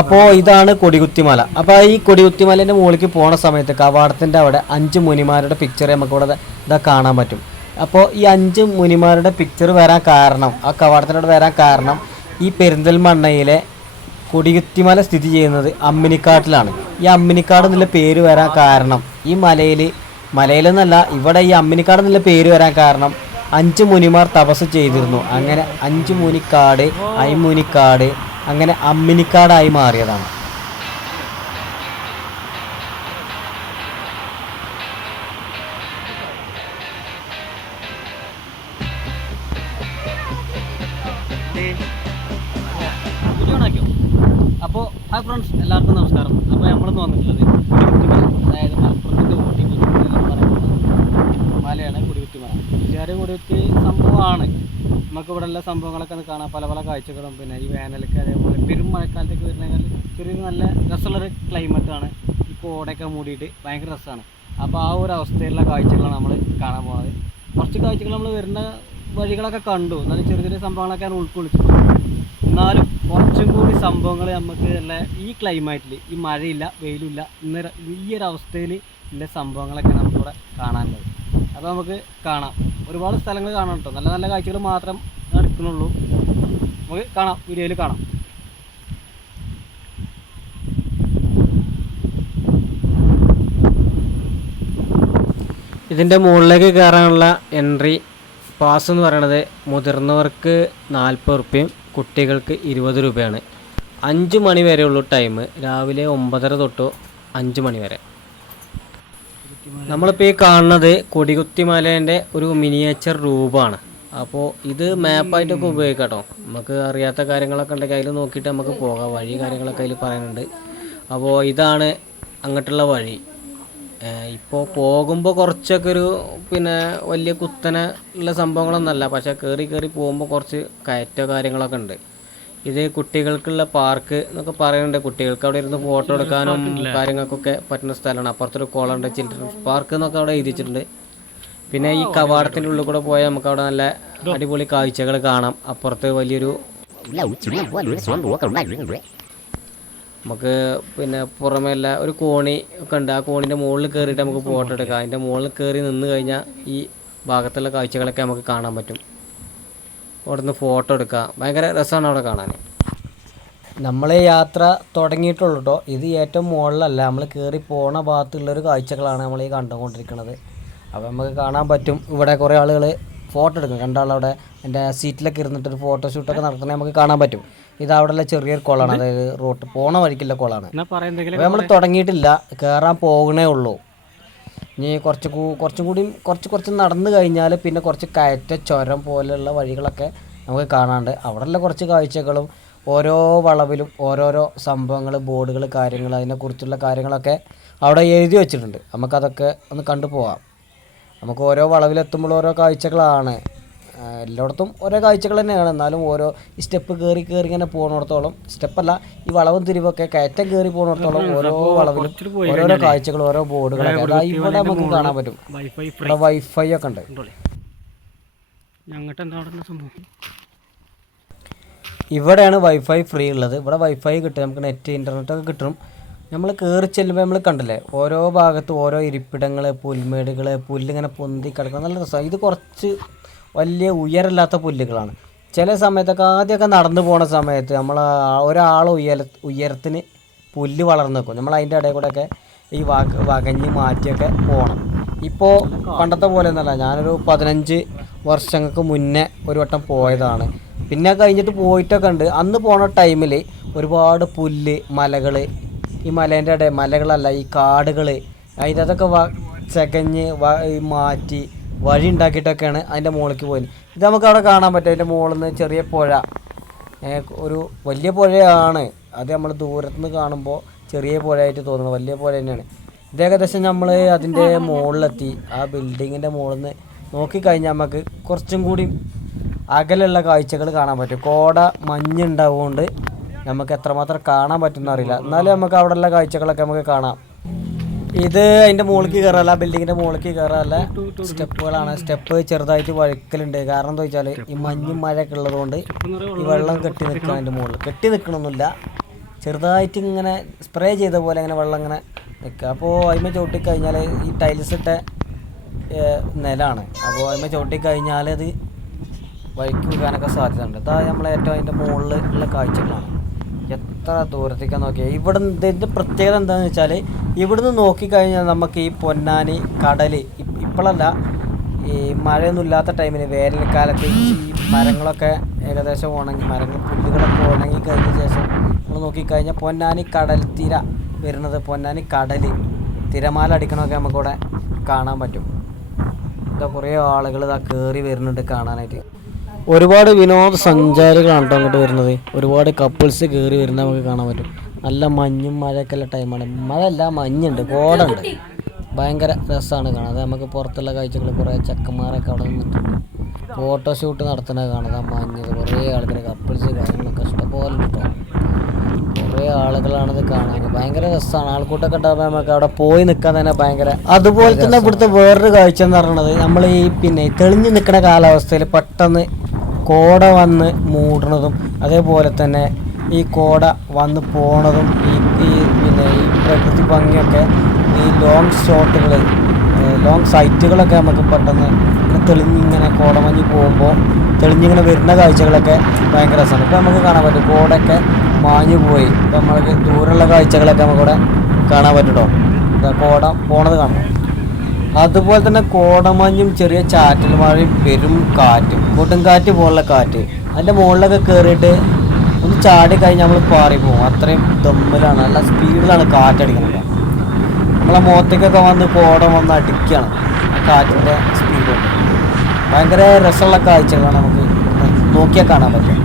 അപ്പോൾ ഇതാണ് കൊടികുത്തിമല. അപ്പോൾ ഈ കൊടികുത്തിമലേന്റെ മുകളിലേക്ക് പോണ സമയത്ത് കവാടത്തിന്റെ അവിടെ അഞ്ച് മുനിമാരുടെ പിക്ചർ നമുക്ക് ഇവിടെ ഇതാ കാണാൻ പറ്റും. അപ്പോൾ ഈ അഞ്ച് മുനിമാരുടെ പിക്ചർ വരാൻ കാരണം ആ കവാടത്തിനോട് വരാൻ കാരണം ഈ പെരിന്തൽമണ്ണയിലെ കൊടികുത്തിമല സ്ഥിതി ചെയ്യുന്നത് അമ്മിനിക്കാട്ടിലാണ്. ഈ അമ്മിനിക്കാട് എന്നുള്ള പേര് വരാൻ കാരണം ഈ മലയിൽ മലയിലെന്നല്ല ഇവിടെ ഈ അമ്മിനിക്കാട് എന്നുള്ള പേര് വരാൻ കാരണം അഞ്ച് മുനിമാർ തപസ് ചെയ്തിരുന്നു. അങ്ങനെ അഞ്ച് മുനിക്കാട് ഐമുനിക്കാട് അങ്ങനെ അമ്മിനിക്കാടായി മാറിയതാണ്. അപ്പോൾ ഹായ് ഫ്രണ്ട്സ് എല്ലാവർക്കും നമസ്കാരം. അപ്പോൾ നമ്മളിന്ന് വന്നിട്ടുള്ളത് കുടികുത്തിമല അതായത് മലപ്പുറത്തിന്റെ ഊട്ടി എന്നൊക്കെ പറയുന്നത് മലയാണ് കുടികുത്തിമല ചെറിയ കുടികുത്തി സംഭവമാണ് നമുക്ക് ഉള്ള സംഭവങ്ങളൊക്കെ കാണാം. പല പല കാഴ്ചകളും. പിന്നെ ഈ വേനലൊക്കെ അതേപോലെ പെരും മഴക്കാലത്തൊക്കെ വരുന്നതിനാൽ ചെറിയൊരു നല്ല രസമുള്ളൊരു ക്ലൈമറ്റാണ് ഈ കോടയൊക്കെ മൂടിയിട്ട് ഭയങ്കര രസമാണ്. അപ്പോൾ ആ ഒരു അവസ്ഥയിലുള്ള കാഴ്ചകളാണ് നമ്മൾ കാണാൻ പോകുന്നത് കുറച്ച് കാഴ്ചകൾ നമ്മൾ വരുന്ന വഴികളൊക്കെ കണ്ടു. എന്നാലും ചെറിയ ചെറിയ സംഭവങ്ങളൊക്കെ ആണ് ഉൾക്കൊള്ളിച്ചു. എന്നാലും കുറച്ചും കൂടി സംഭവങ്ങൾ നമുക്ക് ഉള്ള ഈ ക്ലൈമാറ്റിൽ ഈ മഴയില്ല വെയിലില്ല ഇന്ന ഈ ഒരു അവസ്ഥയിൽ ഉള്ള സംഭവങ്ങളൊക്കെ നമുക്കിവിടെ കാണാനുള്ളത്. അപ്പോൾ നമുക്ക് കാണാം. ഒരുപാട് സ്ഥലങ്ങൾ കാണാം കേട്ടോ. നല്ല നല്ല കാഴ്ചകൾ മാത്രം എടുക്കുന്നുള്ളൂ നമുക്ക് കാണാം വീഡിയോയിൽ കാണാം. ഇതിന്റെ മുകളിലേക്ക് കയറാനുള്ള എൻട്രി പാസ് എന്ന് പറയുന്നത് മുതിർന്നവർക്ക് നാൽപ്പത് റുപ്യയും കുട്ടികൾക്ക് ഇരുപത് രൂപയാണ്. അഞ്ച് മണി വരെയുള്ളൂ ടൈം രാവിലെ ഒമ്പതര തൊട്ട് അഞ്ച് മണി വരെ. നമ്മളിപ്പോൾ ഈ കാണുന്നത് കൊടികുത്തിമലേന്റെ ഒരു മിനിയേച്ചർ രൂപമാണ്. അപ്പോൾ ഇത് മാപ്പായിട്ടൊക്കെ ഉപയോഗിക്കാം കേട്ടോ നമുക്ക് അറിയാത്ത കാര്യങ്ങളൊക്കെ ഉണ്ടെങ്കിൽ അതിൽ നോക്കിയിട്ട് നമുക്ക് പോകാം. വഴി കാര്യങ്ങളൊക്കെ അതിൽ പറയുന്നുണ്ട്. അപ്പോൾ ഇതാണ് അങ്ങോട്ടുള്ള വഴി. ഇപ്പോൾ പോകുമ്പോൾ കുറച്ചൊക്കെ ഒരു പിന്നെ വലിയ കുത്തനെ ഉള്ള സംഭവങ്ങളൊന്നുമല്ല പക്ഷേ കയറി കയറി പോകുമ്പോൾ കുറച്ച് കയറ്റോ കാര്യങ്ങളൊക്കെ ഉണ്ട്. ഇത് കുട്ടികൾക്കുള്ള പാർക്ക് എന്നൊക്കെ പറയുന്നുണ്ട്. കുട്ടികൾക്ക് അവിടെ ഇരുന്ന് ഫോട്ടോ എടുക്കാനും കാര്യങ്ങൾക്കൊക്കെ പറ്റുന്ന സ്ഥലമാണ്. അപ്പുറത്തൊരു കുളമുണ്ട് ചിൽഡ്രൻസ് പാർക്ക് എന്നൊക്കെ അവിടെ എഴുതിയിട്ടുണ്ട്. പിന്നെ ഈ കവാടത്തിനുള്ളിൽ കൂടെ പോയാൽ നമുക്ക് അവിടെ നല്ല അടിപൊളി കാഴ്ചകൾ കാണാം. അപ്പുറത്ത് വലിയൊരു നമുക്ക് പിന്നെ പുറമെ ഒരു കോണി ഒക്കെ ഉണ്ട്. ആ കോണിന്റെ മുകളിൽ കയറിയിട്ട് നമുക്ക് ഫോട്ടോ എടുക്കാം. അതിന്റെ മുകളിൽ കയറി നിന്ന് കഴിഞ്ഞാൽ ഈ ഭാഗത്തുള്ള കാഴ്ചകളൊക്കെ നമുക്ക് കാണാൻ പറ്റും. അവിടെ നിന്ന് ഫോട്ടോ എടുക്കാം. ഭയങ്കര രസമാണ് അവിടെ കാണാൻ. നമ്മളെ യാത്ര തുടങ്ങിയിട്ടുള്ളൂ കേട്ടോ ഇത് ഏറ്റവും മുകളിലല്ല. നമ്മൾ കയറി പോണ ഭാഗത്തുള്ളൊരു കാഴ്ചകളാണ് നമ്മൾ ഈ കണ്ടുകൊണ്ടിരിക്കുന്നത്. അപ്പോൾ നമുക്ക് കാണാൻ പറ്റും. ഇവിടെ കുറേ ആളുകൾ ഫോട്ടോ എടുക്കും. രണ്ടാളവിടെ എന്റെ സീറ്റിലൊക്കെ ഇരുന്നിട്ട് ഒരു ഫോട്ടോഷൂട്ടൊക്കെ നടത്തുന്നത് നമുക്ക് കാണാൻ പറ്റും. ഇത് അവിടെയുള്ള ചെറിയൊരു കുളമാണ് അതായത് റോട്ട് പോണ വഴിക്കുള്ള കുളമാണ് നമ്മൾ തുടങ്ങിയിട്ടില്ല. കയറാൻ പോകണേ ഉള്ളൂ. ഇനി കുറച്ച് കുറച്ചും കൂടി കുറച്ച് കുറച്ച് നടന്നു കഴിഞ്ഞാൽ പിന്നെ കുറച്ച് കയറ്റ ചുരം പോലെയുള്ള വഴികളൊക്കെ നമുക്ക് കാണാണ്ട് അവിടെയുള്ള കുറച്ച് കാഴ്ചകളും ഓരോ വളവിലും ഓരോരോ സംഭവങ്ങൾ ബോർഡുകൾ കാര്യങ്ങൾ അതിനെക്കുറിച്ചുള്ള കാര്യങ്ങളൊക്കെ അവിടെ എഴുതി വെച്ചിട്ടുണ്ട്. നമുക്കതൊക്കെ ഒന്ന് കണ്ടു പോവാം. നമുക്ക് ഓരോ വളവിലെത്തുമ്പോൾ ഓരോ കാഴ്ചകളാണ്. എല്ലായിടത്തും ഓരോ കാഴ്ചകൾ തന്നെയാണ്. എന്നാലും ഓരോ ഈ സ്റ്റെപ്പ് കയറി കയറി ഇങ്ങനെ പോകുന്നിടത്തോളം സ്റ്റെപ്പല്ല ഈ വളവും തിരിവൊക്കെ കയറ്റം കയറി പോകുന്നിടത്തോളം ഓരോ വളവിലും ഓരോരോ കാഴ്ചകൾ ഓരോ ബോർഡുകളൊക്കെ. അതായത് ഇവിടെ നമുക്ക് കാണാൻ പറ്റും. ഇവിടെ വൈഫൈ ഒക്കെ ഉണ്ട്. ഇവിടെയാണ് വൈഫൈ ഫ്രീ ഉള്ളത്. ഇവിടെ വൈഫൈ കിട്ടും. നമുക്ക് നെറ്റ് ഇന്റർനെറ്റ് ഒക്കെ കിട്ടും. നമ്മൾ കയറി ചെല്ലുമ്പോൾ നമ്മൾ കണ്ടില്ലേ? ഓരോ ഭാഗത്ത് ഓരോ ഇരിപ്പിടങ്ങൾ പുൽമേടുകൾ പുല്ലിങ്ങനെ പൊന്തി കിടക്കണം നല്ല രസമാണ് ഇത് കുറച്ച് വലിയ ഉയരമില്ലാത്ത പുല്ലുകളാണ്. ചില സമയത്തൊക്കെ ആദ്യമൊക്കെ നടന്നു പോണ സമയത്ത് നമ്മൾ ഒരാൾ ഉയര ഉയരത്തിന് പുല്ല് വളർന്നു നിൽക്കും നമ്മൾ അതിന്റെ ഇടയിൽ കൂടെയൊക്കെ ഈ വക വകഞ്ഞ് മാറ്റിയൊക്കെ പോകണം ഇപ്പോൾ പണ്ടത്തെ പോലെ ഒന്നല്ല. ഞാനൊരു പതിനഞ്ച് വർഷങ്ങൾക്ക് മുന്നേ ഒരു വട്ടം പോയതാണ്. പിന്നെ കഴിഞ്ഞിട്ട് പോയിട്ടൊക്കെ ഉണ്ട്. അന്ന് പോണ ടൈമിൽ ഒരുപാട് പുല്ല് മലകൾ ഈ മലേന്റെ ഇടയിൽ മലകളല്ല ഈ കാടുകൾ അതിന്റെ അതൊക്കെ വ ചകഞ്ഞ് മാറ്റി വഴി ഉണ്ടാക്കിയിട്ടൊക്കെയാണ് അതിന്റെ മുകളിലേക്ക് പോയത്. ഇത് നമുക്ക് അവിടെ കാണാൻ പറ്റും. അതിന്റെ മുകളിൽ നിന്ന് ചെറിയ പുഴ. ഒരു വലിയ പുഴയാണ്. അത് നമ്മൾ ദൂരത്ത് നിന്ന് കാണുമ്പോൾ ചെറിയ പുഴയായിട്ട് തോന്നുന്നത് വലിയ പുഴ തന്നെയാണ്. ഇത് ഏകദേശം നമ്മൾ അതിന്റെ മുകളിലെത്തി ആ ബിൽഡിങ്ങിന്റെ മുകളിൽ നിന്ന് നോക്കിക്കഴിഞ്ഞാൽ നമുക്ക് കുറച്ചും കൂടി അകലുള്ള കാഴ്ചകൾ കാണാൻ പറ്റും. കോട മഞ്ഞുണ്ടാവുകൊണ്ട് നമുക്ക് എത്രമാത്രം കാണാൻ പറ്റുന്ന അറിയില്ല. എന്നാലും നമുക്ക് അവിടെയുള്ള കാഴ്ചകളൊക്കെ നമുക്ക് കാണാം. ഇത് അതിന്റെ മുകളിലേക്ക് കയറാല്ല. ബിൽഡിങ്ങിന്റെ മുകളിലേക്ക് കയറാല്ല സ്റ്റെപ്പുകളാണ്. സ്റ്റെപ്പ് ചെറുതായിട്ട് വഴുക്കലുണ്ട്. കാരണം എന്താ വെച്ചാൽ ഈ മഞ്ഞും മഴയൊക്കെ ഉള്ളതുകൊണ്ട് ഈ വെള്ളം കെട്ടി നിൽക്കണം അതിന്റെ മുകളിൽ. കെട്ടി നിൽക്കണമെന്നില്ല ചെറുതായിട്ട് ഇങ്ങനെ സ്പ്രേ ചെയ്ത പോലെ ഇങ്ങനെ വെള്ളം ഇങ്ങനെ നിൽക്കുക. അപ്പോൾ അതിമ ചവിട്ടി കഴിഞ്ഞാൽ ഈ ടൈൽസ് ഇട്ട നിലാണ്. അപ്പോൾ അതിമ ചവിട്ടി കഴിഞ്ഞാൽ അത് വഴിക്ക് വീഴാനൊക്കെ സാധ്യതയുണ്ട്. ഇതാ നമ്മൾ ഏറ്റവും അതിന്റെ മുകളിൽ ഉള്ള കാഴ്ചകളാണ്. എത്ര ദൂരത്തേക്കാണ് നോക്കിയാൽ ഇവിടെ ഇതിന്റെ പ്രത്യേകത എന്താണെന്ന് വെച്ചാൽ ഇവിടുന്ന് നോക്കിക്കഴിഞ്ഞാൽ നമുക്ക് ഈ പൊന്നാനി കടൽ ഇപ്പോഴല്ല ഈ മഴയൊന്നും ഇല്ലാത്ത ടൈമിൽ വേനൽക്കാലത്ത് ഈ മരങ്ങളൊക്കെ ഏകദേശം ഉണങ്ങി മരങ്ങൾ പുല്ലുകളൊക്കെ ഉണങ്ങി കഴിഞ്ഞ ശേഷം നമ്മൾ നോക്കിക്കഴിഞ്ഞാൽ പൊന്നാനി കടൽ തിര വരുന്നത് പൊന്നാനി കടൽ തിരമാല അടിക്കണമൊക്കെ നമുക്കിവിടെ കാണാൻ പറ്റും. ഇതാ കുറേ ആളുകൾ ഇതാ കയറി വരുന്നുണ്ട് കാണാനായിട്ട്. ഒരുപാട് വിനോദസഞ്ചാരികളാണ് കേട്ടോ അങ്ങോട്ട് വരുന്നത്. ഒരുപാട് കപ്പിൾസ് കയറി വരുന്ന നമുക്ക് കാണാൻ പറ്റും. നല്ല മഞ്ഞും മഴയൊക്കെ ഉള്ള ടൈമാണ് മഴയല്ല മഞ്ഞുണ്ട് കോടുണ്ട്. ഭയങ്കര രസമാണ് കാണാൻ. അത് നമുക്ക് പുറത്തുള്ള കാഴ്ചകൾ കുറേ ചെക്കന്മാരൊക്കെ അവിടെ നിന്നിട്ടുണ്ട് ഫോട്ടോഷൂട്ട് നടത്തുന്നത് കാണാം. ആ മഞ്ഞത് കുറേ ആൾക്കാർ കപ്പിൾസ് കാര്യങ്ങളൊക്കെ ഇഷ്ടംപോലെ കിട്ടും. കുറേ ആളുകളാണിത് കാണാൻ. ഭയങ്കര രസമാണ് ആൾക്കൂട്ടൊക്കെ ഉണ്ടാകുമ്പോൾ നമുക്ക് അവിടെ പോയി നിൽക്കാൻ തന്നെ ഭയങ്കര അതുപോലെ തന്നെ ഇവിടുത്തെ വേറൊരു കാഴ്ച എന്ന് പറയുന്നത് നമ്മൾ ഈ പിന്നെ തെളിഞ്ഞു നിൽക്കുന്ന കാലാവസ്ഥയിൽ പെട്ടെന്ന് കോട വന്ന് മൂടണതും അതേപോലെ തന്നെ ഈ കോട വന്ന് പോണതും ഈ പിന്നെ ഈ പ്രകൃതി ഭംഗിയൊക്കെ ഈ ലോങ് ഷോട്ടുകൾ ലോങ് സൈറ്റുകളൊക്കെ നമുക്ക് പെട്ടെന്ന് ഇങ്ങനെ തെളിഞ്ഞിങ്ങനെ കോടമഞ്ഞ് പോകുമ്പോൾ തെളിഞ്ഞിങ്ങനെ വരുന്ന കാഴ്ചകളൊക്കെ ഭയങ്കര രസമാണ്. ഇപ്പോൾ നമുക്ക് കാണാൻ പറ്റും കോടൊക്കെ മാഞ്ഞു പോയി. ഇപ്പം നമ്മൾക്ക് ദൂരമുള്ള കാഴ്ചകളൊക്കെ നമുക്കിവിടെ കാണാൻ പറ്റും കേട്ടോ കോട പോണത് കാണാം. അതുപോലെ തന്നെ കോടമഞ്ഞും ചെറിയ ചാറ്റൽ മഴയും പെരും കാറ്റും കൊടുങ്കാറ്റ് പോലുള്ള കാറ്റ്. അതിന്റെ മുകളിലൊക്കെ കയറിയിട്ട് ഒന്ന് ചാടി കഴിഞ്ഞാൽ നമ്മൾ പാറി പോകും അത്രയും ദമ്മിലാണ് നല്ല സ്പീഡിലാണ് കാറ്റടിക്കുന്നത്. നമ്മളെ മുഖത്തേക്കൊക്കെ വന്ന് കോടം വന്ന് അടിക്കുകയാണ് കാറ്റിന്റെ സ്പീഡ്. ഭയങ്കര രസമുള്ള കാഴ്ചകളാണ് നമുക്ക് നോക്കിയാൽ കാണാൻ പറ്റും